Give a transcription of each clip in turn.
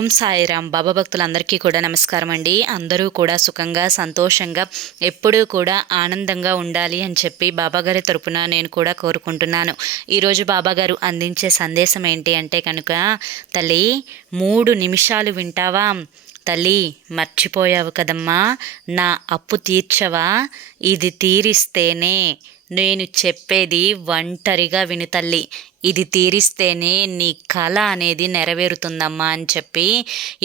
ఓం సాయిరామ్. బాబా భక్తులందరికీ కూడా నమస్కారం అండి. అందరూ కూడా సుఖంగా సంతోషంగా ఎప్పుడూ కూడా ఆనందంగా ఉండాలి అని చెప్పి బాబాగారి తరపున నేను కూడా కోరుకుంటున్నాను. ఈరోజు బాబాగారు అందించే సందేశం ఏంటి అంటే కనుక, తల్లి 3 నిమిషాలు వింటావా? తల్లి మర్చిపోయావు కదమ్మా, నా అప్పు తీర్చవా? ఇది తీరిస్తేనే నేను చెప్పేది ఒంటరిగా విను తల్లి, ఇది తీరిస్తేనే నీ కళ అనేది నెరవేరుతుందమ్మా అని చెప్పి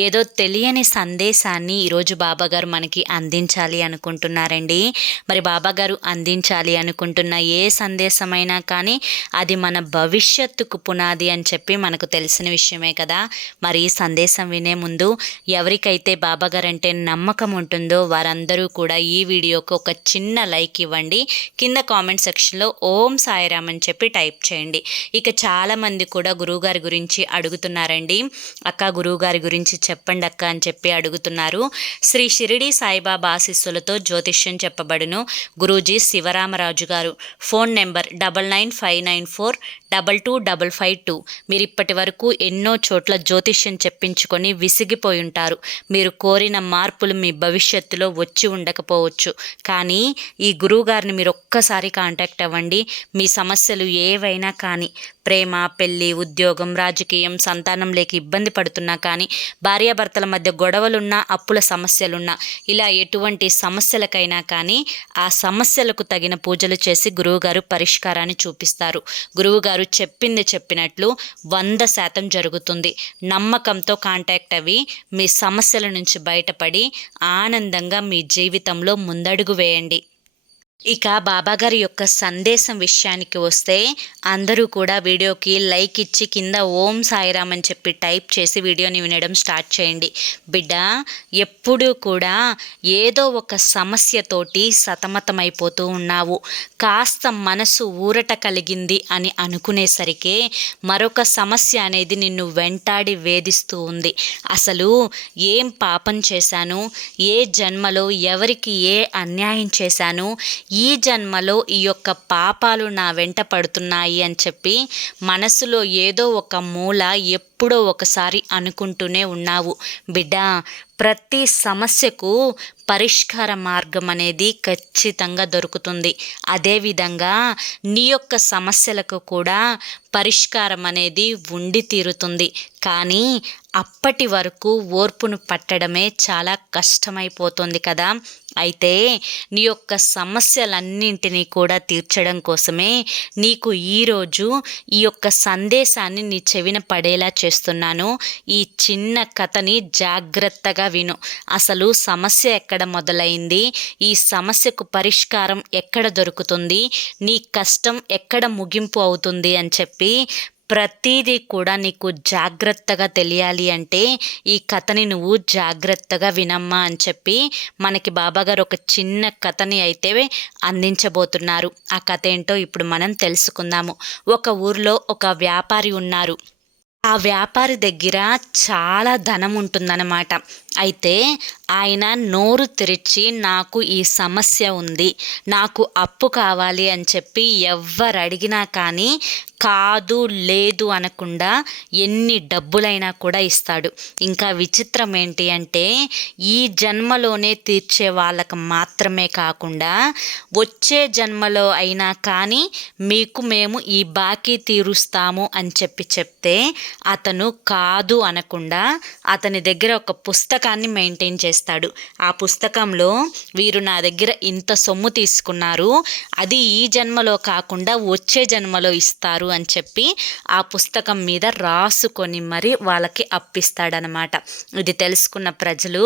ఏదో తెలియని సందేశాన్ని ఈరోజు బాబాగారు మనకి అందించాలి అనుకుంటున్నారండి. మరి బాబాగారు అందించాలి అనుకుంటున్న ఏ సందేశమైనా కానీ అది మన భవిష్యత్తుకు పునాది అని చెప్పి మనకు తెలిసిన విషయమే కదా. మరి ఈ సందేశం వినే ముందు ఎవరికైతే బాబాగారు అంటే నమ్మకం ఉంటుందో వారందరూ కూడా ఈ వీడియోకి ఒక చిన్న లైక్ ఇవ్వండి. కింద కామెంట్ సెక్షన్లో ఓం సాయిరామ్ అని చెప్పి టైప్ చేయండి. ఇక చాలామంది కూడా గురువుగారి గురించి అడుగుతున్నారండి. అక్క గురువుగారి గురించి చెప్పండి అక్క అని చెప్పి అడుగుతున్నారు. శ్రీ షిరిడి సాయిబాబా ఆశీస్సులతో జ్యోతిష్యం చెప్పబడును. గురూజీ శివరామరాజు గారు. Phone number 9959422552. మీరు ఇప్పటి వరకు ఎన్నో చోట్ల జ్యోతిష్యం చెప్పించుకొని విసిగిపోయి ఉంటారు. మీరు కోరిన మార్పులు మీ భవిష్యత్తులో వచ్చి ఉండకపోవచ్చు. కానీ ఈ గురువుగారిని మీరు ఒక్కసారి కాంటాక్ట్ అవ్వండి. మీ సమస్యలు ఏవైనా కానీ, ప్రేమ, పెళ్ళి, ఉద్యోగం, రాజకీయం, సంతానం లేక ఇబ్బంది పడుతున్నా కానీ, భార్యాభర్తల మధ్య గొడవలున్నా, అప్పుల సమస్యలున్నా, ఇలా ఎటువంటి సమస్యలకైనా కానీ ఆ సమస్యలకు తగిన పూజలు చేసి గురువుగారు పరిష్కారాన్ని చూపిస్తారు. గురువుగారు చెప్పింది చెప్పినట్లు 100% జరుగుతుంది. నమ్మకంతో కాంటాక్ట్ అవి మీ సమస్యల నుంచి బయటపడి ఆనందంగా మీ జీవితంలో ముందడుగు వేయండి. ఇక బాబాగారి యొక్క సందేశం విషయానికి వస్తే, అందరూ కూడా వీడియోకి లైక్ ఇచ్చి కింద ఓం సాయిరామ్ అని చెప్పి టైప్ చేసి వీడియోని వినడం స్టార్ట్ చేయండి. బిడ్డ, ఎప్పుడూ కూడా ఏదో ఒక సమస్యతోటి సతమతమైపోతూ ఉన్నావు. కాస్త మనసు ఊరట కలిగింది అని అనుకునేసరికి మరొక సమస్య అనేది నిన్ను వెంటాడి వేధిస్తూ ఉంది. అసలు ఏం పాపం చేశాను? ఏ జన్మలో ఎవరికి ఏ అన్యాయం చేశాను? ఈ జన్మలో ఈ యొక్క పాపాలు నా వెంట పడుతున్నాయి అని చెప్పి మనసులో ఏదో ఒక మూల ఎప్పుడో ఒకసారి అనుకుంటూనే ఉన్నావు. బిడ్డ, ప్రతి సమస్యకు పరిష్కార మార్గం అనేది ఖచ్చితంగా దొరుకుతుంది. అదేవిధంగా నీ యొక్క సమస్యలకు కూడా పరిష్కారం అనేది ఉండి తీరుతుంది. కానీ అప్పటి వరకు ఓర్పును పట్టడమే చాలా కష్టమైపోతుంది కదా. అయితే నీ యొక్క సమస్యలన్నింటినీ కూడా తీర్చడం కోసమే నీకు ఈరోజు ఈ యొక్క సందేశాన్ని నీ చెవిన పడేలా చేస్తున్నాను. ఈ చిన్న కథని జాగ్రత్తగా విను. అసలు సమస్య ఎక్కడ మొదలైంది, ఈ సమస్యకు పరిష్కారం ఎక్కడ దొరుకుతుంది, నీ కష్టం ఎక్కడ ముగింపు అవుతుంది అని చెప్పి ప్రతిదీ కూడా నీకు జాగ్రత్తగా తెలియాలి అంటే ఈ కథని నువ్వు జాగ్రత్తగా వినమ్మా అని చెప్పి మనకి బాబాగారు ఒక చిన్న కథని అయితే అందించబోతున్నారు. ఆ కథ ఏంటో ఇప్పుడు మనం తెలుసుకుందాము. ఒక ఊర్లో ఒక వ్యాపారి ఉన్నారు. ఆ వ్యాపారి దగ్గర చాలా ధనం ఉంటుందన్నమాట. అయితే ఆయన నోరు తెరిచి నాకు ఈ సమస్య ఉంది, నాకు అప్పు కావాలి అని చెప్పి ఎవ్వరు అడిగినా కానీ కాదు లేదు అనకుండా ఎన్ని డబ్బులైనా కూడా ఇస్తాడు. ఇంకా విచిత్రం ఏంటి అంటే, ఈ జన్మలోనే తీర్చే వాళ్ళకు మాత్రమే కాకుండా వచ్చే జన్మలో అయినా కానీ మీకు మేము ఈ బాకీ తీరుస్తాము అని చెప్తే అతను కాదు అనకుండా అతని దగ్గర ఒక పుస్తకాన్ని మెయింటైన్ చేస్తాడు. ఆ పుస్తకంలో వీరు నా దగ్గర ఇంత సొమ్ము తీసుకున్నారు, అది ఈ జన్మలో కాకుండా వచ్చే జన్మలో ఇస్తారు అని చెప్పి ఆ పుస్తకం మీద రాసుకొని మరి వాళ్ళకి అప్పిస్తాడనమాట. ఇది తెలుసుకున్న ప్రజలు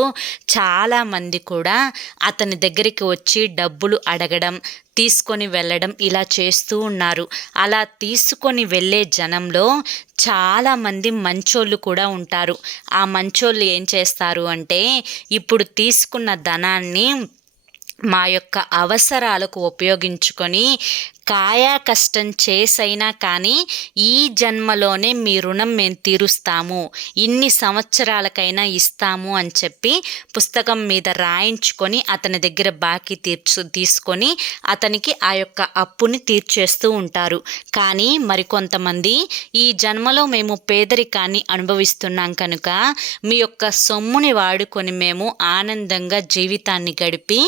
చాలామంది కూడా అతని దగ్గరికి వచ్చి డబ్బులు అడగడం, తీసుకొని వెళ్ళడం ఇలా చేస్తూ ఉన్నారు. అలా తీసుకొని వెళ్ళే జనంలో చాలామంది మంచోళ్ళు కూడా ఉంటారు. ఆ మంచోళ్ళు ఏం చేస్తారు అంటే, ఇప్పుడు తీసుకున్న ధనాన్ని మా యొక్క అవసరాలకు ఉపయోగించుకొని కాయా కష్టం చేసైనా కానీ ఈ జన్మలోనే మీ రుణం మేము తీరుస్తాము, ఇన్ని సంవత్సరాలకైనా ఇస్తాము అని చెప్పి పుస్తకం మీద రాయించుకొని అతని దగ్గర బాకీ తీసుకొని అతనికి ఆ యొక్క అప్పుని తీర్చేస్తూ ఉంటారు. కానీ మరికొంతమంది ఈ జన్మలో మేము పేదరికాన్ని అనుభవిస్తున్నాం కనుక మీ యొక్క సొమ్ముని వాడుకొని మేము ఆనందంగా జీవితాన్ని గడిపి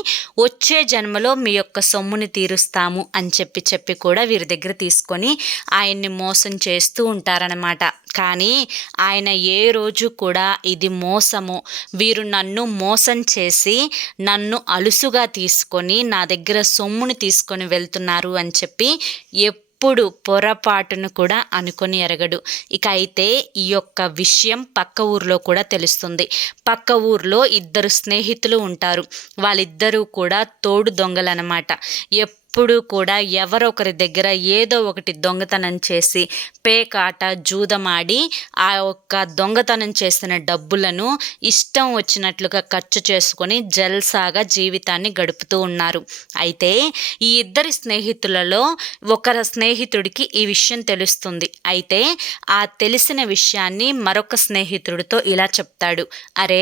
వచ్చే జన్మలో మీ యొక్క సొమ్ముని తీరుస్తాము అని చెప్పి కూడా వీరి దగ్గర తీసుకొని ఆయన్ని మోసం చేస్తూ ఉంటారనమాట. కానీ ఆయన ఏ రోజు కూడా ఇది మోసము, వీరు నన్ను మోసం చేసి నన్ను అలుసుగా తీసుకొని నా దగ్గర సొమ్ముని తీసుకొని వెళ్తున్నారు అని చెప్పి ఎప్పుడు పొరపాటును కూడా అనుకొని ఎరగడు. ఇక అయితే ఈ యొక్క విషయం పక్క ఊర్లో కూడా తెలుస్తుంది. పక్క ఊర్లో ఇద్దరు స్నేహితులు ఉంటారు. వాళ్ళిద్దరూ కూడా తోడు దొంగలన్నమాట. ఎప్పుడు కూడా ఎవరొకరి దగ్గర ఏదో ఒకటి దొంగతనం చేసి పేకాట జూదమాడి ఆ యొక్క దొంగతనం చేసిన డబ్బులను ఇష్టం వచ్చినట్లుగా ఖర్చు చేసుకొని జల్సాగా జీవితాన్ని గడుపుతూ ఉన్నారు. అయితే ఈ ఇద్దరి స్నేహితులలో ఒకరి స్నేహితుడికి ఈ విషయం తెలుస్తుంది. అయితే ఆ తెలిసిన విషయాన్ని మరొక స్నేహితుడితో ఇలా చెప్తాడు, అరే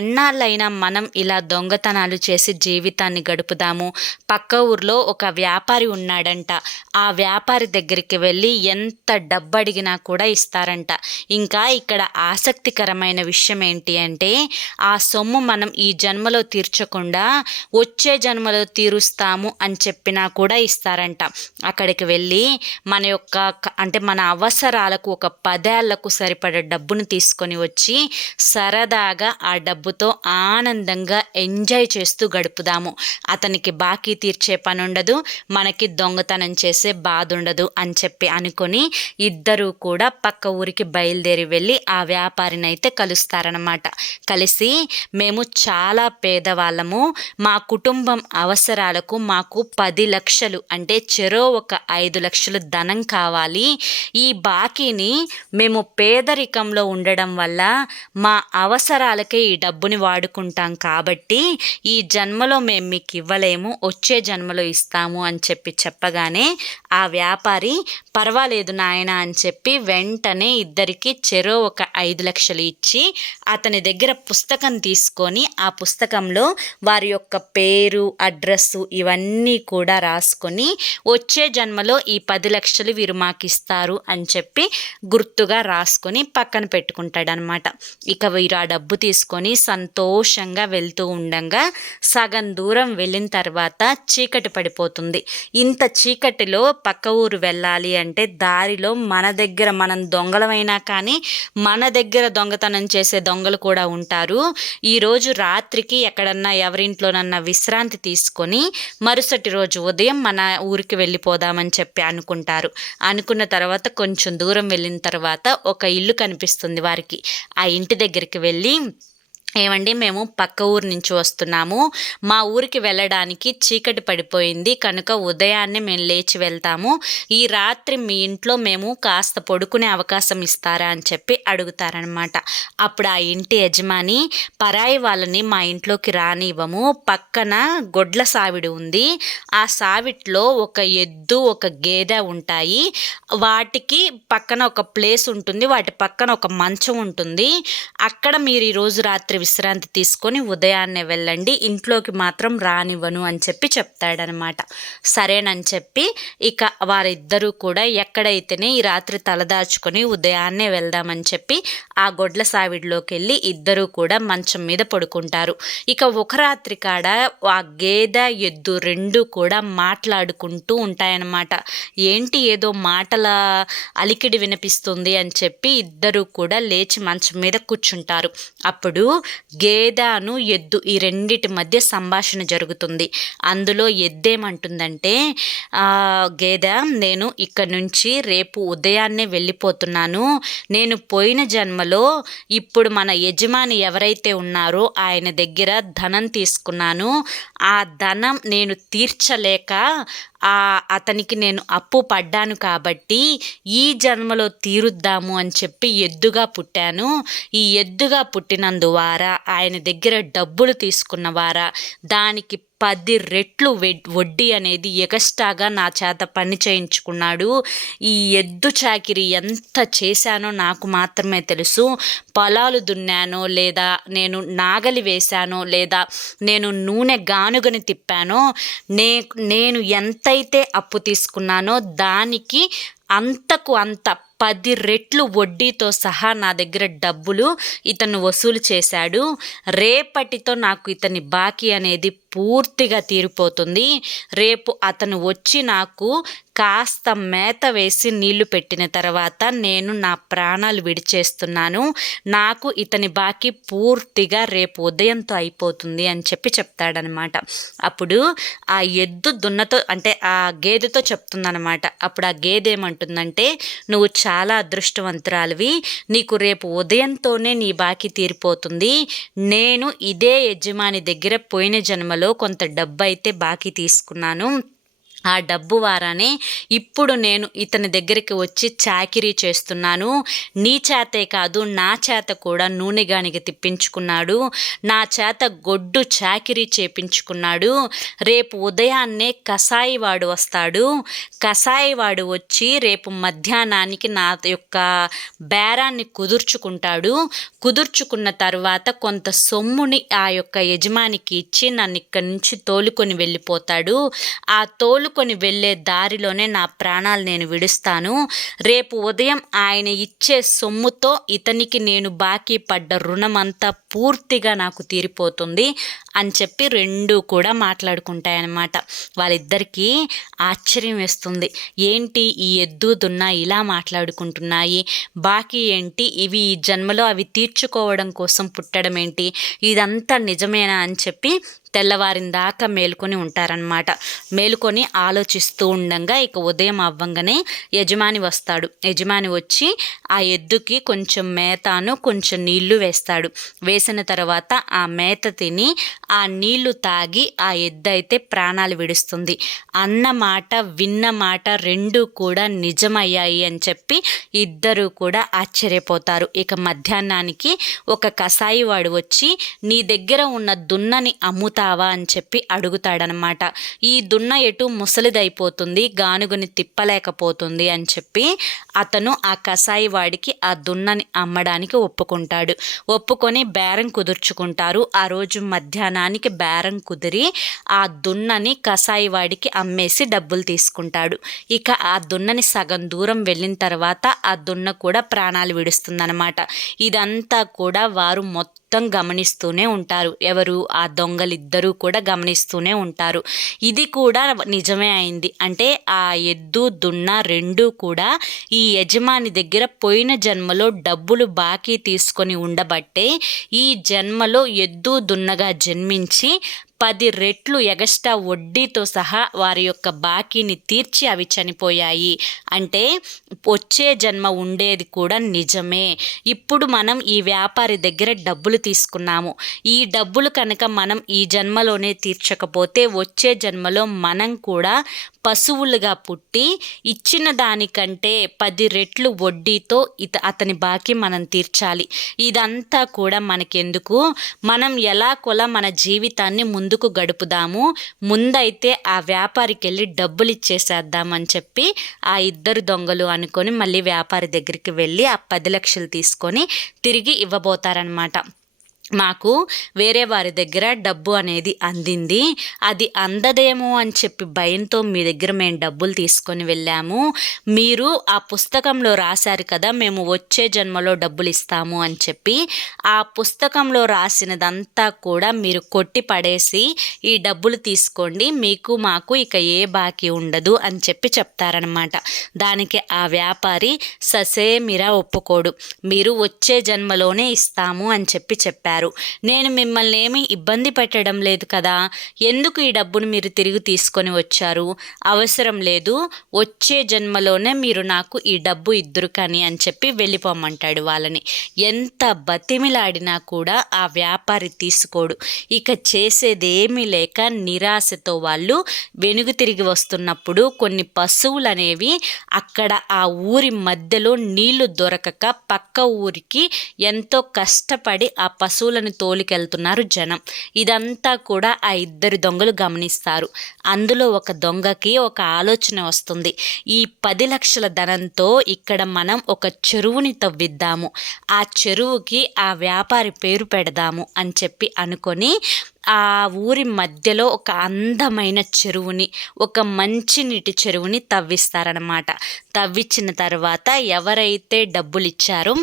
ఎన్నాళ్ళైనా మనం ఇలా దొంగతనాలు చేసి జీవితాన్ని గడుపుదాము, పక్క ఊర్లో ఒక వ్యాపారి ఉన్నాడంట, ఆ వ్యాపారి దగ్గరికి వెళ్ళి ఎంత డబ్బు అడిగినా కూడా ఇస్తారంట. ఇంకా ఇక్కడ ఆసక్తికరమైన విషయం ఏంటి అంటే ఆ సొమ్ము మనం ఈ జన్మలో తీర్చకుండా వచ్చే జన్మలో తీరుస్తాము అని చెప్పినా కూడా ఇస్తారంట. అక్కడికి వెళ్ళి మన అవసరాలకు ఒక 10 ఏళ్లకు సరిపడే డబ్బును తీసుకొని వచ్చి సరదాగా ఆ డబ్బుతో ఆనందంగా ఎంజాయ్ చేస్తూ గడుపుదాము, అతనికి బాకీ తీర్చే పని ఉండదు, మనకి దొంగతనం చేసే బాధ ఉండదు అని చెప్పి అనుకొని ఇద్దరూ కూడా పక్క ఊరికి బయలుదేరి వెళ్ళి ఆ వ్యాపారిని అయితే కలుస్తారనమాట. కలిసి మేము చాలా పేదవాళ్ళము, మా కుటుంబం అవసరాలకు మాకు 10 లక్షలు అంటే చెరో ఒక 5 లక్షలు ధనం కావాలి, ఈ బాకీని మేము పేదరికంలో ఉండడం వల్ల మా అవసరాలకే ఈ డబ్బుని వాడుకుంటాం కాబట్టి ఈ జన్మలో మేము మీకు ఇవ్వలేము, వచ్చే జన్మలో ఇస్తాము అని చెప్పగానే ఆ వ్యాపారి పర్వాలేదు నాయన అని చెప్పి వెంటనే ఇద్దరికి చెరో ఒక 5 లక్షలు ఇచ్చి అతని దగ్గర పుస్తకం తీసుకొని ఆ పుస్తకంలో వారి యొక్క పేరు అడ్రస్సు ఇవన్నీ కూడా రాసుకొని వచ్చే జన్మలో ఈ 10 లక్షలు వీరు మాకు ఇస్తారు అని చెప్పి గుర్తుగా రాసుకొని పక్కన పెట్టుకుంటాడనమాట. ఇక వీరు ఆ డబ్బు తీసుకొని సంతోషంగా వెళ్తూ ఉండగా సగం దూరం వెళ్ళిన తర్వాత చీకటి పడిపోతుంది. ఇంత చీకటిలో పక్క ఊరు వెళ్ళాలి అంటే దారిలో మనం దొంగలమైనా కానీ మన దగ్గర దొంగతనం చేసే దొంగలు కూడా ఉంటారు. ఈరోజు రాత్రికి ఎక్కడన్నా ఎవరింట్లోనన్నా విశ్రాంతి తీసుకొని మరుసటి రోజు ఉదయం మన ఊరికి వెళ్ళిపోదామని చెప్పి అనుకుంటారు. అనుకున్న తర్వాత కొంచెం దూరం వెళ్ళిన తర్వాత ఒక ఇల్లు కనిపిస్తుంది వారికి. ఆ ఇంటి దగ్గరికి వెళ్ళి, ఏమండి మేము పక్క ఊరు నుంచి వస్తున్నాము, మా ఊరికి వెళ్ళడానికి చీకటి పడిపోయింది కనుక ఉదయాన్నే మేము లేచి వెళ్తాము, ఈ రాత్రి మీ ఇంట్లో మేము కాస్త పడుకునే అవకాశం ఇస్తారా అని చెప్పి అడుగుతారనమాట. అప్పుడు ఆ ఇంటి యజమాని, పరాయి వాళ్ళని మా ఇంట్లోకి రానివ్వము, పక్కన గొడ్ల సావిడి ఉంది, ఆ సావిట్లో ఒక ఎద్దు ఒక గేదె ఉంటాయి, వాటికి పక్కన ఒక ప్లేస్ ఉంటుంది, వాటి పక్కన ఒక మంచం ఉంటుంది, అక్కడ మీరు ఈరోజు రాత్రి విశ్రాంతి తీసుకొని ఉదయాన్నే వెళ్ళండి, ఇంట్లోకి మాత్రం రానివ్వను అని చెప్పి చెప్తాడనమాట. సరేనని చెప్పి ఇక వారిద్దరూ కూడా ఎక్కడైతేనే ఈ రాత్రి తలదాచుకొని ఉదయాన్నే వెళ్దామని చెప్పి ఆ గొడ్ల సావిడిలోకి వెళ్ళి ఇద్దరూ కూడా మంచం మీద పడుకుంటారు. ఇక ఒక రాత్రి కాడ ఆ గేదె ఎద్దు రెండు కూడా మాట్లాడుకుంటూ ఉంటాయన్నమాట. ఏంటి ఏదో మాటల అలికిడి వినిపిస్తుంది అని చెప్పి ఇద్దరూ కూడా లేచి మంచం మీద కూర్చుంటారు. అప్పుడు గేదెను ఎద్దు ఈ రెండిటి మధ్య సంభాషణ జరుగుతుంది. అందులో ఎద్దేమంటుందంటే, గేదె నేను ఇక్కడ నుంచి రేపు ఉదయాన్నే వెళ్ళిపోతున్నాను, నేను పోయిన జన్మలో ఇప్పుడు మన యజమాని ఎవరైతే ఉన్నారో ఆయన దగ్గర ధనం తీసుకున్నాను, ఆ ధనం నేను తీర్చలేక అతనికి నేను అప్పు పడ్డాను కాబట్టి ఈ జన్మలో తీరుద్దాము అని చెప్పి ఎద్దుగా పుట్టాను, ఈ ఎద్దుగా పుట్టినందువారా ఆయన దగ్గర డబ్బులు తీసుకున్నవారా దానికి 10 రెట్లు వడ్డీ అనేది ఎగస్ట్రాగా నా చేత పని చేయించుకున్నాడు. ఈ ఎద్దు చాకిరీ ఎంత చేశానో నాకు మాత్రమే తెలుసు. పొలాలు దున్నానో, లేదా నేను నాగలి వేశానో, లేదా నేను నూనె గానుగని తిప్పానో, నేను ఎంతైతే అప్పు తీసుకున్నానో దానికి అంతకు అంత 10 రెట్లు వడ్డీతో సహా నా దగ్గర డబ్బులు ఇతను వసూలు చేశాడు. రేపటితో నాకు ఇతని బాకీ అనేది పూర్తిగా తీరిపోతుంది. రేపు అతను వచ్చి నాకు కాస్త మేత వేసి నీళ్లు పెట్టిన తర్వాత నేను నా ప్రాణాలు విడిచేస్తున్నాను. నాకు ఇతని బాకీ పూర్తిగా రేపు ఉదయంతో అయిపోతుంది అని చెప్తాడనమాట. అప్పుడు ఆ ఎద్దు దున్నతో, అంటే ఆ గేదెతో చెప్తుందనమాట. అప్పుడు ఆ గేదె ఏమంటుందంటే, నువ్వు చాలా అదృష్టవంతురాలివి, నీకు రేపు ఉదయంతోనే నీ బాకీ తీరిపోతుంది. నేను ఇదే యజమాని దగ్గర పోయిన జన్మలో కొంత డబ్బు అయితే బాకీ తీసుకున్నాను. ఆ డబ్బు వారానే ఇప్పుడు నేను ఇతని దగ్గరికి వచ్చి చాకిరీ చేస్తున్నాను. నీ చేతే కాదు, నా చేత కూడా నూనె గానిగ తిప్పించుకున్నాడు, నా చేత గొడ్డు చాకిరీ చేపించుకున్నాడు. రేపు ఉదయాన్నే కసాయివాడు వస్తాడు. కసాయివాడు వచ్చి రేపు మధ్యాహ్నానికి నా యొక్క బేరాన్ని కుదుర్చుకుంటాడు. కుదుర్చుకున్న తర్వాత కొంత సొమ్ముని ఆ యొక్క యజమానికి ఇచ్చి నన్ను ఇక్కడి నుంచి తోలుకొని వెళ్ళిపోతాడు. ఆ తోలుకొని వెళ్ళే దారిలోనే నా ప్రాణాలు నేను విడుస్తాను. రేపు ఉదయం ఆయన ఇచ్చే సొమ్ముతో ఇతనికి నేను బాకీ పడ్డ రుణమంతా పూర్తిగా నాకు తీరిపోతుంది అని చెప్పి రెండు కూడా మాట్లాడుకుంటాయన్నమాట. వాళ్ళిద్దరికీ ఆశ్చర్యం వేస్తుంది. ఏంటి ఈ ఎద్దు దున్న ఇలా మాట్లాడుకుంటున్నాయి, బాకీ ఏంటి, ఇవి ఈ జన్మలో అవి తీర్చుకోవడం కోసం పుట్టడం ఏంటి, ఇదంతా నిజమేనా అని చెప్పి తెల్లవారిన దాకా మేలుకొని ఉంటారనమాట. మేలుకొని ఆలోచిస్తూ ఉండగా ఇక ఉదయం అవ్వంగానే యజమాని వస్తాడు. యజమాని వచ్చి ఆ ఎద్దుకి కొంచెం మేతను కొంచెం నీళ్లు వేస్తాడు. వేసిన తర్వాత ఆ మేత తిని ఆ నీళ్లు తాగి ఆ ఎద్దు అయితే ప్రాణాలు విడుస్తుంది. అన్న మాట విన్న మాట రెండు కూడా నిజమయ్యాయి అని చెప్పి ఇద్దరు కూడా ఆశ్చర్యపోతారు. ఇక మధ్యాహ్నానికి ఒక కసాయి వాడు వచ్చి నీ దగ్గర ఉన్న దున్నని అమ్ముతావా అని చెప్పి అడుగుతాడనమాట. ఈ దున్న ఎటు ముసలిదైపోతుంది, గానుగుని తిప్పలేకపోతుంది అని చెప్పి అతను ఆ కసాయి వాడికి ఆ దున్నని అమ్మడానికి ఒప్పుకుంటాడు. ఒప్పుకొని బేరం కుదుర్చుకుంటారు. ఆ రోజు మధ్యాహ్నానికి బేరం కుదిరి ఆ దున్నని కసాయి వాడికి అమ్మేసి డబ్బులు తీసుకుంటాడు. ఇక ఆ దున్నని సగం దూరం వెళ్ళిన తర్వాత ఆ దున్న కూడా ప్రాణాలు విడుస్తుందన్నమాట. ఇదంతా కూడా వారు మొత్తం గమనిస్తూనే ఉంటారు. ఎవరు? ఆ దొంగలిద్దరూ కూడా గమనిస్తూనే ఉంటారు. ఇది కూడా నిజమే అయింది. అంటే ఆ ఎద్దు దున్న రెండూ కూడా ఈ యజమాని దగ్గర పోయిన జన్మలో డబ్బులు బాకీ తీసుకొని ఉండబట్టే ఈ జన్మలో ఎద్దు దున్నగా జన్మించి 10 రెట్లు ఎగస్ట్రా వడ్డీతో సహా వారి యొక్క బాకీని తీర్చి అవి చనిపోయాయి. అంటే వచ్చే జన్మ ఉండేది కూడా నిజమే. ఇప్పుడు మనం ఈ వ్యాపారి దగ్గర డబ్బులు తీసుకున్నాము. ఈ డబ్బులు కనుక మనం ఈ జన్మలోనే తీర్చకపోతే వచ్చే జన్మలో మనం కూడా పశువులుగా పుట్టి ఇచ్చిన దానికంటే 10 రెట్లు వడ్డీతో అతని బాకీ మనం తీర్చాలి. ఇదంతా కూడా మనకెందుకు? మనం ఎలాగోలా మన జీవితాన్ని ముందుకు గడుపుదాము, ముందైతే ఆ వ్యాపారికి వెళ్ళి డబ్బులు ఇచ్చేసేద్దామని చెప్పి ఆ ఇద్దరు దొంగలు అనుకొని మళ్ళీ వ్యాపారి దగ్గరికి వెళ్ళి ఆ 10 లక్షలు తీసుకొని తిరిగి ఇవ్వబోతారనమాట. మాకు వేరే వారి దగ్గర డబ్బు అనేది అందింది, అది అందదేమో అని చెప్పి భయంతో మీ దగ్గర మేము డబ్బులు తీసుకొని వెళ్ళాము. మీరు ఆ పుస్తకంలో రాశారు కదా, మేము వచ్చే జన్మలో డబ్బులు ఇస్తాము అని చెప్పి, ఆ పుస్తకంలో రాసినదంతా కూడా మీరు కొట్టి పడేసి ఈ డబ్బులు తీసుకోండి, మీకు మాకు ఇక ఏ బాకీ ఉండదు అని చెప్పి చెప్తారనమాట. దానికి ఆ వ్యాపారి ససేమిరా ఒప్పుకోడు. మీరు వచ్చే జన్మలోనే ఇస్తాము అని చెప్పారు. నేను మిమ్మల్ని ఏమీ ఇబ్బంది పెట్టడం లేదు కదా, ఎందుకు ఈ డబ్బును మీరు తిరిగి తీసుకొని వచ్చారు? అవసరం లేదు, వచ్చే జన్మలోనే మీరు నాకు ఈ డబ్బు ఇద్దురు కానీ అని చెప్పి వెళ్ళిపోమంటాడు వాళ్ళని. ఎంత బతిమిలాడినా కూడా ఆ వ్యాపారి తీసుకోడు. ఇక చేసేదేమీ లేక నిరాశతో వాళ్ళు వెనుగు తిరిగి వస్తున్నప్పుడు కొన్ని పశువులు అనేవి అక్కడ ఆ ఊరి మధ్యలో నీళ్లు దొరకక పక్క ఊరికి ఎంతో కష్టపడి ఆ పశువులు పశువులను తోలికెళ్తున్నారు జనం. ఇదంతా కూడా ఆ ఇద్దరు దొంగలు గమనిస్తారు. అందులో ఒక దొంగకి ఒక ఆలోచన వస్తుంది. ఈ 10 లక్షల ధనంతో ఇక్కడ మనం ఒక చెరువుని తవ్విద్దాము, ఆ చెరువుకి ఆ వ్యాపారి పేరు పెడదాము అని చెప్పి అనుకొని ఆ ఊరి మధ్యలో ఒక అందమైన చెరువుని, ఒక మంచినీటి చెరువుని తవ్విస్తారనమాట. తవ్వించిన తర్వాత ఎవరైతే డబ్బులు ఇచ్చారో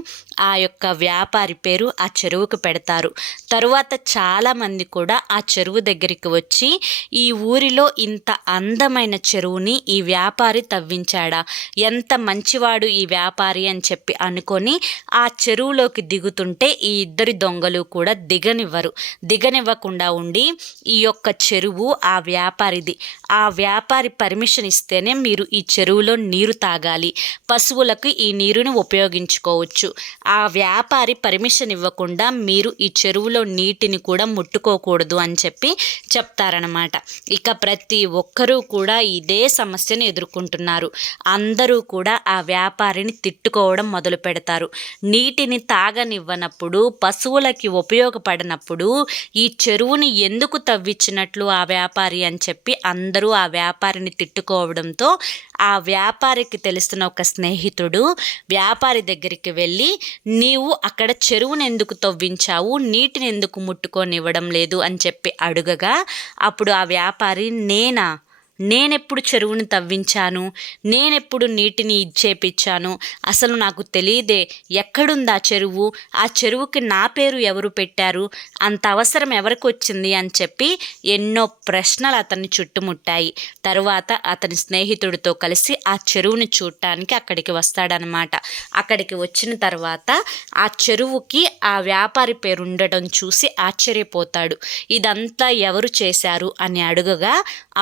ఆ యొక్క వ్యాపారి పేరు ఆ చెరువుకు పెడతారు. తరువాత చాలామంది కూడా ఆ చెరువు దగ్గరికి వచ్చి ఈ ఊరిలో ఇంత అందమైన చెరువుని ఈ వ్యాపారి తవ్వించాడా, ఎంత మంచివాడు ఈ వ్యాపారి అని చెప్పి అనుకొని ఆ చెరువులోకి దిగుతుంటే ఈ ఇద్దరి దొంగలు కూడా దిగనివ్వకుండా ఉండి ఈ యొక్క చెరువు ఆ వ్యాపారిది, ఆ వ్యాపారి పర్మిషన్ ఇస్తేనే మీరు ఈ చెరువులో నీరు తాగాలి, పశువులకు ఈ నీరుని ఉపయోగించుకోవచ్చు, ఆ వ్యాపారి పర్మిషన్ ఇవ్వకుండా మీరు ఈ చెరువులో నీటిని కూడా ముట్టుకోకూడదు అని చెప్పి చెప్తారనమాట. ఇక ప్రతి ఒక్కరూ కూడా ఇదే సమస్యను ఎదుర్కొంటున్నారు. అందరూ కూడా ఆ వ్యాపారిని తిట్టుకోవడం మొదలు పెడతారు. నీటిని తాగనివ్వనప్పుడు, పశువులకి ఉపయోగపడినప్పుడు ఈ చెరువుని ఎందుకు తవ్వించినట్లు ఆ వ్యాపారి అని చెప్పి అందరూ ఆ వ్యాపారిని తిట్టుకోవడంతో ఆ వ్యాపారికి తెలిసిన ఒక స్నేహితుడు వ్యాపారి దగ్గరికి వెళ్ళి, నీవు అక్కడ చెరువుని ఎందుకు తవ్వించావు, నీటిని ఎందుకు ముట్టుకొనివ్వడం లేదు అని చెప్పి అడుగగా అప్పుడు ఆ వ్యాపారి, నేనెప్పుడు చెరువుని తవ్వించాను, నేనెప్పుడు నీటిని ఇచ్చేపించాను, అసలు నాకు తెలియదే, ఎక్కడుంది ఆ చెరువు, ఆ చెరువుకి నా పేరు ఎవరు పెట్టారు, అంత అవసరం ఎవరికి వచ్చింది అని చెప్పి ఎన్నో ప్రశ్నలు అతన్ని చుట్టుముట్టాయి. తరువాత అతని స్నేహితుడితో కలిసి ఆ చెరువుని చూడటానికి అక్కడికి వస్తాడనమాట. అక్కడికి వచ్చిన తర్వాత ఆ చెరువుకి ఆ వ్యాపారి పేరు ఉండడం చూసి ఆశ్చర్యపోతాడు. ఇదంతా ఎవరు చేశారు అని అడుగగా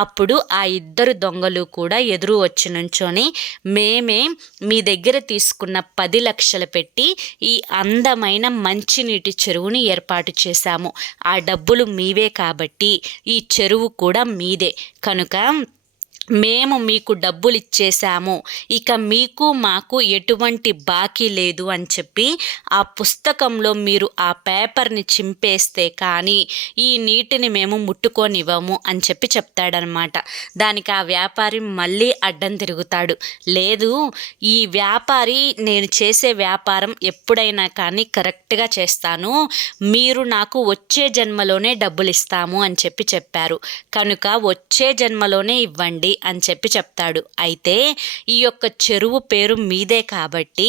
అప్పుడు ఆ ఇద్దరు దొంగలు కూడా ఎదురు వచ్చి నుంచొని, మేమే మీ దగ్గర తీసుకున్న 10 లక్షలు పెట్టి ఈ అందమైన మంచినీటి చెరువుని ఏర్పాటు చేశాము, ఆ డబ్బులు మీవే కాబట్టి ఈ చెరువు కూడా మీదే, కనుక మేము మీకు డబ్బులు ఇచ్చేసాము, ఇక మీకు మాకు ఎటువంటి బాకీ లేదు అని చెప్పి ఆ పుస్తకంలో మీరు ఆ పేపర్ని చింపేస్తే కానీ ఈ నీటిని మేము ముట్టుకోనివ్వము అని చెప్పి చెప్తాడనమాట. దానికి ఆ వ్యాపారి మళ్ళీ అడ్డం తిరుగుతాడు. లేదు, ఈ వ్యాపారి నేను చేసే వ్యాపారం ఎప్పుడైనా కానీ కరెక్ట్గా చేస్తాను, మీరు నాకు వచ్చే జన్మలోనే డబ్బులు ఇస్తాము అని చెప్పి చెప్పారు, కనుక వచ్చే జన్మలోనే ఇవ్వండి అని చెప్పి చెప్తాడు. అయితే ఈ యొక్క చెరువు పేరు మీదే కాబట్టి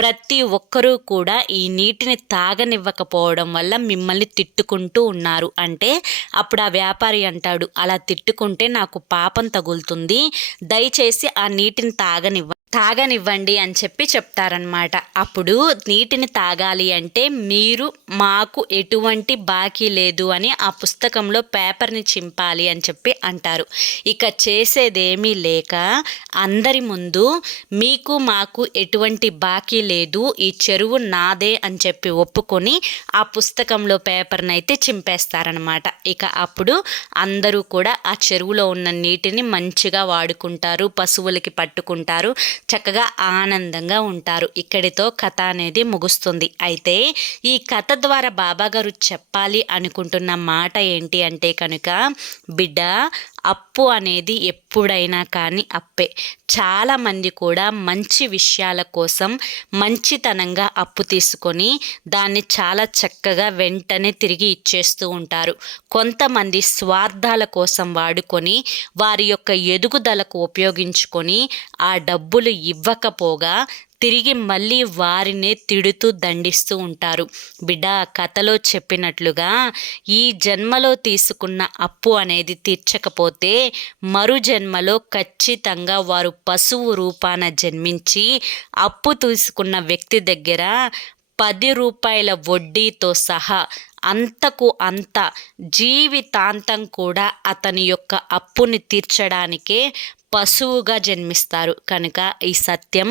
ప్రతి ఒక్కరూ కూడా ఈ నీటిని తాగనివ్వకపోవడం వల్ల మిమ్మల్ని తిట్టుకుంటూ ఉన్నారు అంటే అప్పుడు ఆ వ్యాపారి అంటాడు, అలా తిట్టుకుంటే నాకు పాపం తగులుతుంది, దయచేసి ఆ నీటిని తాగనివ్వండి అని చెప్పి చెప్తారనమాట. అప్పుడు నీటిని తాగాలి అంటే మీరు మాకు ఎటువంటి బాకీ లేదు అని ఆ పుస్తకంలో పేపర్ని చింపాలి అని చెప్పి అంటారు. ఇక చేసేదేమీ లేక అందరి ముందు మీకు మాకు ఎటువంటి బాకీ లేదు, ఈ చెరువు నాదే అని చెప్పి ఒప్పుకొని ఆ పుస్తకంలో పేపర్ని అయితే చింపేస్తారనమాట. ఇక అప్పుడు అందరూ కూడా ఆ చెరువులో ఉన్న నీటిని మంచిగా వాడుకుంటారు, పశువులకి పట్టుకుంటారు, చక్కగా ఆనందంగా ఉంటారు. ఇక్కడితో కథ అనేది ముగుస్తుంది. అయితే ఈ కథ ద్వారా బాబాగారు చెప్పాలి అనుకుంటున్న మాట ఏంటి అంటే కనుక, బిడ్డ, అప్పు అనేది ఎప్పుడైనా కానీ అప్పే. చాలామంది కూడా మంచి విషయాల కోసం మంచితనంగా అప్పు తీసుకొని దాన్ని చాలా చక్కగా వెంటనే తిరిగి ఇచ్చేస్తూ ఉంటారు. కొంతమంది స్వార్థాల కోసం వాడుకొని వారి యొక్క ఎదుగుదలకు ఉపయోగించుకొని ఆ డబ్బులు ఇవ్వకపోగా తిరిగి మళ్ళీ వారినే తిడుతూ దండిస్తూ ఉంటారు. బిడ్డ, కథలో చెప్పినట్లుగా ఈ జన్మలో తీసుకున్న అప్పు అనేది తీర్చకపోతే మరు జన్మలో ఖచ్చితంగా వారు పశువు రూపాన జన్మించి అప్పు తీసుకున్న వ్యక్తి దగ్గర 10 రూపాయల వడ్డీతో సహా అంతకు అంత జీవితాంతం కూడా అతని యొక్క అప్పుని తీర్చడానికే పశువుగా జన్మిస్తారు. కనుక ఈ సత్యం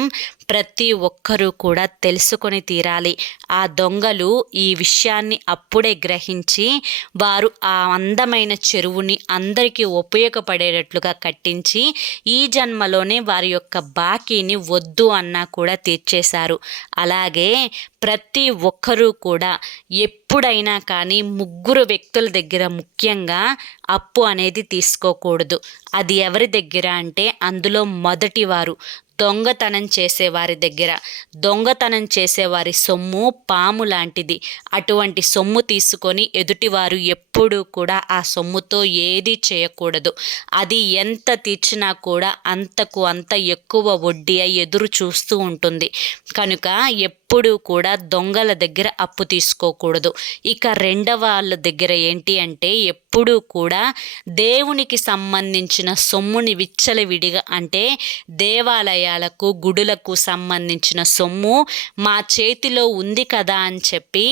ప్రతి ఒక్కరూ కూడా తెలుసుకొని తీరాలి. ఆ దొంగలు ఈ విషయాన్ని అప్పుడే గ్రహించి వారు ఆ అందమైన చెరువుని అందరికీ ఉపయోగపడేటట్లుగా కట్టించి ఈ జన్మలోనే వారి యొక్క బాకీని వద్దు అన్నా కూడా తీర్చేశారు. అలాగే ప్రతి ఒక్కరూ కూడా ఎప్పుడైనా కానీ ముగ్గురు వ్యక్తుల దగ్గర ముఖ్యంగా అప్పు అనేది తీసుకోకూడదు. అది ఎవరి దగ్గర అంటే అందులో మొదటి వారు దొంగతనం చేసేవారి దగ్గర. దొంగతనం చేసేవారి సొమ్ము పాము లాంటిది. అటువంటి సొమ్ము తీసుకొని ఎదుటివారు ఎప్పుడూ కూడా ఆ సొమ్ముతో ఏది చేయకూడదు. అది ఎంత తీర్చినా కూడా అంతకు అంత ఎక్కువ వడ్డీ ఎదురు చూస్తూ ఉంటుంది. కనుక ఎప్పుడూ కూడా దొంగల దగ్గర అప్పు తీసుకోకూడదు. ఇక రెండవ వాళ్ళ దగ్గర ఏంటి అంటే ఎప్పుడూ కూడా దేవునికి సంబంధించిన సొమ్ముని విచ్చలవిడిగా అంటే దేవాలయాలకు గుడులకు సంబంధించిన సొమ్ము మా చేతిలో ఉంది కదా అని చెప్పి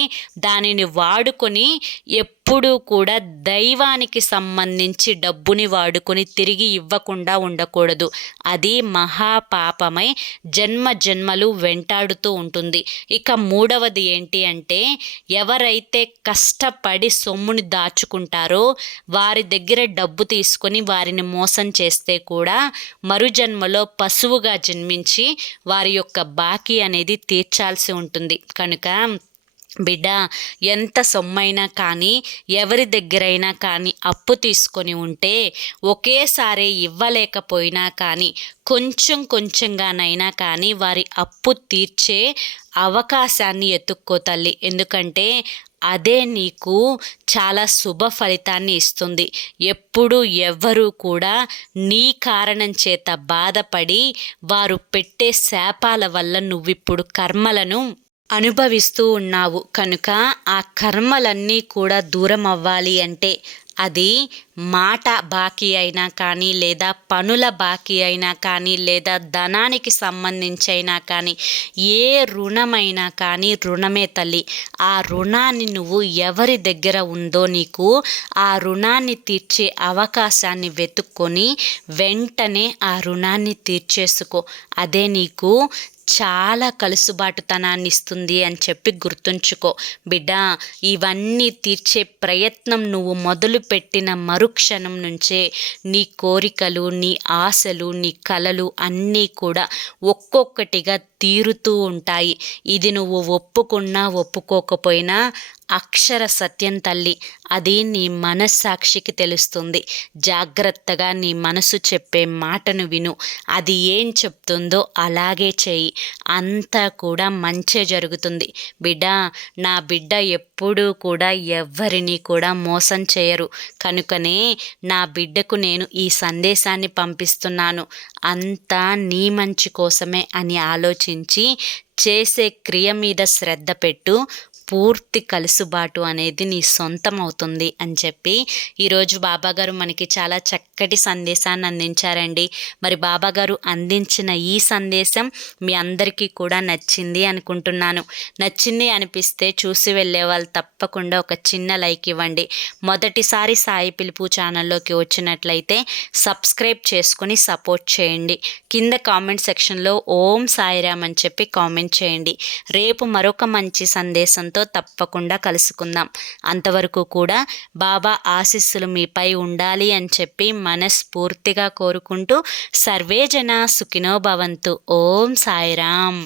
దానిని వాడుకొని ఎప్పుడూ కూడా దైవానికి సంబంధించి డబ్బుని వాడుకొని తిరిగి ఇవ్వకుండా ఉండకూడదు. అది మహాపాపమై జన్మ జన్మలు వెంటాడుతూ ఉంటుంది. ఇక మూడవది ఏంటి అంటే ఎవరైతే కష్టపడి సొమ్ముని దాచుకుంటారో వారి దగ్గర డబ్బు తీసుకొని వారిని మోసం చేస్తే కూడా మరుజన్మలో పశువుగా జన్మించి వారి యొక్క బాకీ అనేది తీర్చాల్సి ఉంటుంది. కనుక బిడ్డ, ఎంత సొమ్మైనా కానీ ఎవరి దగ్గరైనా కానీ అప్పు తీసుకొని ఉంటే ఒకేసారి ఇవ్వలేకపోయినా కానీ కొంచెం కొంచెంగానైనా కానీ వారి అప్పు తీర్చే అవకాశాన్ని ఎత్తుక్కో తల్లి. ఎందుకంటే అదే నీకు చాలా శుభ ఫలితాన్ని ఇస్తుంది. ఎప్పుడు ఎవ్వరూ కూడా నీ కారణం చేత బాధపడి వారు పెట్టే శాపాల వల్ల నువ్విప్పుడు కర్మలను అనుభవిస్తూ ఉన్నావు. కనుక ఆ కర్మలన్నీ కూడా దూరం అవ్వాలి అంటే అది మాట బాకీ అయినా కానీ లేదా పనుల బాకీ అయినా కానీ లేదా ధనానికి సంబంధించి అయినా కానీ ఏ రుణమైనా కానీ రుణమే తల్లి. ఆ రుణాన్ని నువ్వు ఎవరి దగ్గర ఉందో నీకు ఆ రుణాన్ని తీర్చే అవకాశాన్ని వెతుక్కొని వెంటనే ఆ రుణాన్ని తీర్చేసుకో. అదే నీకు చాలా కలుసుబాటుతనాన్ని ఇస్తుంది అని చెప్పి గుర్తుంచుకో బిడ్డ. ఇవన్నీ తీర్చే ప్రయత్నం నువ్వు మొదలుపెట్టిన మరుక్షణం నుంచే నీ కోరికలు, నీ ఆశలు, నీ కలలు అన్నీ కూడా ఒక్కొక్కటిగా తీరుతూ ఉంటాయి. ఇది నువ్వు ఒప్పుకున్నా ఒప్పుకోకపోయినా అక్షర సత్యం తల్లి. అది నీ మనస్సాక్షికి తెలుస్తుంది. జాగ్రత్తగా నీ మనసు చెప్పే మాటను విను. అది ఏం చెప్తుందో అలాగే చేయి. అంతా కూడా మంచే జరుగుతుంది బిడ్డ. నా బిడ్డ ఎప్పుడూ కూడా ఎవ్వరిని కూడా మోసం చేయరు. కనుకనే నా బిడ్డకు నేను ఈ సందేశాన్ని పంపిస్తున్నాను. అంతా నీ మంచి కోసమే అని ఆలోచించి చేసే క్రియ మీద శ్రద్ధ పెట్టు. పూర్తి కలుసుబాటు అనేది నీ సొంతం అవుతుంది అని చెప్పి ఈరోజు బాబాగారు మనకి చాలా చక్కటి సందేశాన్ని అందించారండి. మరి బాబాగారు అందించిన ఈ సందేశం మీ అందరికీ కూడా నచ్చింది అనుకుంటున్నాను. నచ్చింది అనిపిస్తే చూసి వెళ్ళే వాళ్ళు తప్పకుండా ఒక చిన్న లైక్ ఇవ్వండి. మొదటిసారి సాయి పిలుపు ఛానల్లోకి వచ్చినట్లయితే సబ్స్క్రైబ్ చేసుకుని సపోర్ట్ చేయండి. కింద కామెంట్ సెక్షన్లో ఓం సాయిరామ్ అని చెప్పి కామెంట్ చేయండి. రేపు మరొక మంచి సందేశంతో తప్పకుండా కలుసుకుందాం. అంతవరకు కూడా బాబా ఆశీస్సులు మీపై ఉండాలి అని చెప్పి మనస్ఫూర్తిగా కోరుకుంటూ సర్వే జన సుఖినో భవంతు. ఓం సాయిరామ్.